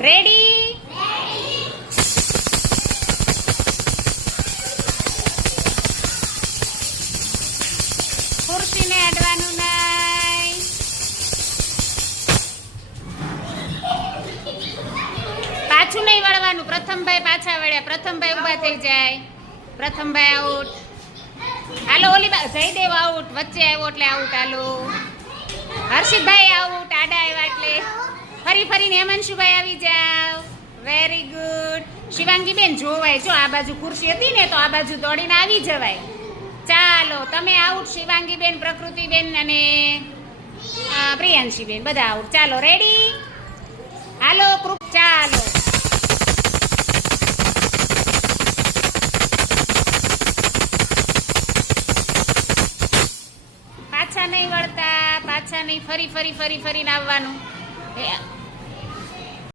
Ready? ખુરશીને અડવાનું નહીં. પાછું નહીં વળવાનું. પ્રથમભાઈ પાછા વળ્યા. પ્રથમભાઈ ઊભા થઈ જાય. પ્રથમભાઈ આઉટ. હાલો ઓલી જયદેવ આઉટ. વચ્ચે આવ્યો એટલે આઉટ. હાલો હર્ષિતભાઈ આઉટ. આડા આવ્યા એટલે ફરી ફરીને હેમાંશુભાઈ આવી જાવ. Very good. શિવાંગી બેન જોવાય. જો આ બાજુ ખુરશી હતી ને તો આ બાજુ દોડીને આવી જવાય. ચાલો તમે આઉટ. શિવાંગી બેન, પ્રકૃતિ બેન અને પ્રિયાંશી બેન બધા આઉટ. ચાલો રેડી? હાલો ચાલો. પાછા નહીં વળતા. પાછા નહીં. ફરી ફરીને આવવાનું.